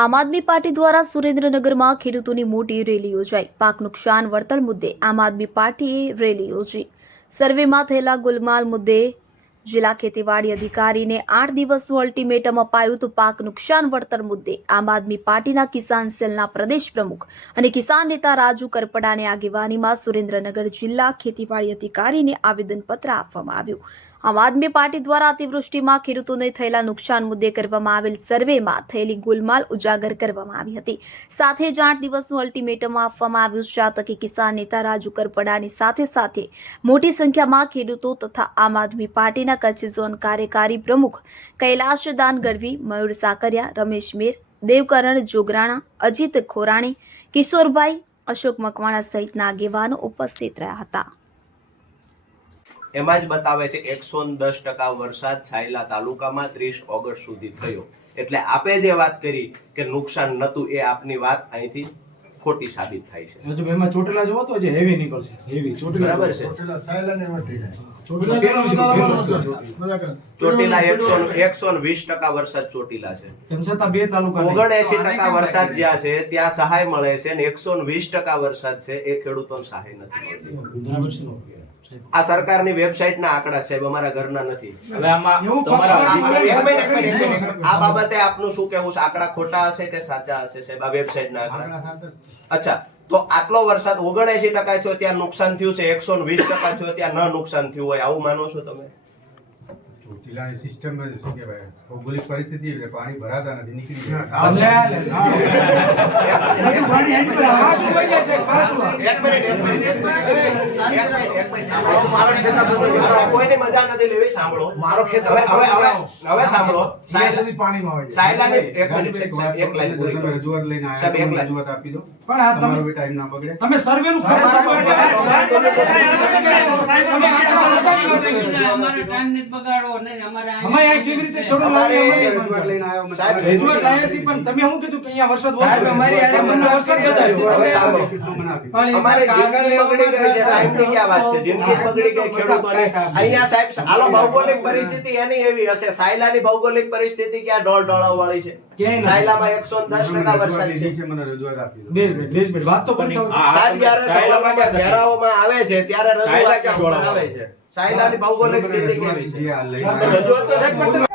આમ આદમી પાર્ટી દ્વારા સુરેન્દ્રનગરમાં ખેડૂતોની મોટી રેલી યોજાઈ. પાક નુકસાન વળતર મુદ્દે આમ આદમી પાર્ટીએ રેલી યોજી. સર્વેમાં થયેલા ગુલમાલ મુદ્દે જિલ્લા ખેતીવાડી અધિકારીને આઠ દિવસનું અલ્ટિમેટમ અપાયું તો પાક નુકસાન વળતર મુદ્દે આમ આદમી પાર્ટીના કિસાન સેલના પ્રદેશ પ્રમુખ અને કિસાન નેતા રાજુ કરપડાની આગેવાનીમાં સુરેન્દ્રનગર જિલ્લા ખેતીવાડી અધિકારીને આવેદનપત્ર આપવામાં આવ્યું. આમ આદમી પાર્ટી દ્વારા અતિવૃષ્ટિમાં ખેડૂતોને થયેલા નુકસાન મુદ્દે કરવામાં આવેલ સર્વેમાં થયેલી ગોલમાલ ઉજાગર કરવામાં આવી હતી. સાથે જ આઠ દિવસનું અલ્ટિમેટમ આપવામાં આવ્યું છે. આ તકે કિસાન નેતા રાજુ કરપડાની સાથે સાથે મોટી સંખ્યામાં ખેડૂતો તથા આમ આદમી પાર્ટીના કચ્છ ઝોન કાર્યકારી પ્રમુખ કૈલાશ દાન મયુર સાકરિયા, રમેશ મેર, દેવકરણ જોગરાણા, અજીત ખોરાણી, કિશોરભાઈ, અશોક મકવાણા સહિતના આગેવાનો ઉપસ્થિત રહ્યા હતા. એમાં જ બતાવે છે એકસો દસ ટકા વરસાદ છાયલા તાલુકામાં ત્રીસ ઓગસ્ટ સુધી થયો. એટલે આપે જે વાત કરી કે નુકસાન નતું એ આપની વાત અહીંથી ખોટી સાબિત થાય છે. હજુ એમાં ચોટીલા જોવો તો જે હેવી નીકળશે? હેવી ચોટેલા બરાબર છે. ચોટીલા એકસો એકસો વીસ ટકા વરસાદ ચોટીલા છે. તેમ છતાં બે તાલુકા ઓગણએસી ટકા વરસાદ જ્યાં છે ત્યાં સહાય મળે છે અને એકસો વીસ ટકા વરસાદ છે એ ખેડૂતોને સહાય નથી બરાબર છે. આ સરકારની વેબસાઇટ ના આંકડા સાહેબ અમારા ઘરના નથી હવે આમાં આ- બાબતે આપનું શું કહેવું છે આંકડા ખોટા હશે કે સાચા હશે સાહેબ આ વેબસાઇટ ના આંકડા અચ્છા તો આટલો વરસાદ ઓગણએસી ટકા થયો ત્યાં નુકસાન થયું છે એકસો વીસ ટકા થયો ત્યાં ન નુકસાન થયું હોય આવું માનો છો તમે ચોટીલાની સિસ્ટમ જ શું કહેવાય ભૌગોલિક પરિસ્થિતિ એટલે પાણી ભરાતા નથી નીકળી જાય કોઈની મજા નથી લેવી સાંભળો મારો ખેતર હવે હવે સાંભળો જ્યાં પાણીમાં આવે. સાયલાની એક મિનિટ એક લાઈન પૂરી તમે રજૂઆત લઈને આવ્યા સાહેબ, એક રજૂઆત આપી દો પણ આ તમે- ટાઈમ ના બગડે તમે સર્વેનું ખરેખર સાહેબ, તમે અમારે ટાઈમ નથી બગાડવો નહીં અમારે અમે અહીંયા કેવી રીતે ખેડૂત અમારે રજૂઆત લઈને આવ્યો સાહેબ, રજૂઆત લાયા છીએ, પણ તમે શું કીધું કે અહીંયા વરસાદ ઓછો અમારી હારે તમને વરસાદ બતાવ્યો. હવે સાંભળો. કેટલું મને આપી દો. અમારી જિંદગી બગડી ગઈ છે ટાઈમની ક્યાં વાત છે જિંદગી બગડી ગઈ ખેડૂતોની અહીંયા સાહેબ હાલો ભૌગોલિક પરિસ્થિતિ એની એવી હશે સાયલાની ભૌગોલિક પરિસ્થિતિ ક્યાં ડોળ ડોળાવ વાળી છે સાયલામાં એકસો દસ મને ટકા રજૂઆત વરસાદ છે મને રજૂઆત આપી દો. બેસ બેસ, બેસ બેસ. વાત તો પણ થવા દો. હા. સાહેબ જ્યારે સાયલામાં ઘેરાઓમાં આવે છે ત્યારે સાયલા રજૂઆત આવે છે સાયલાની ભૌગોલિક સ્થિતિ કેવી છે. રજૂઆત તો સાહેબ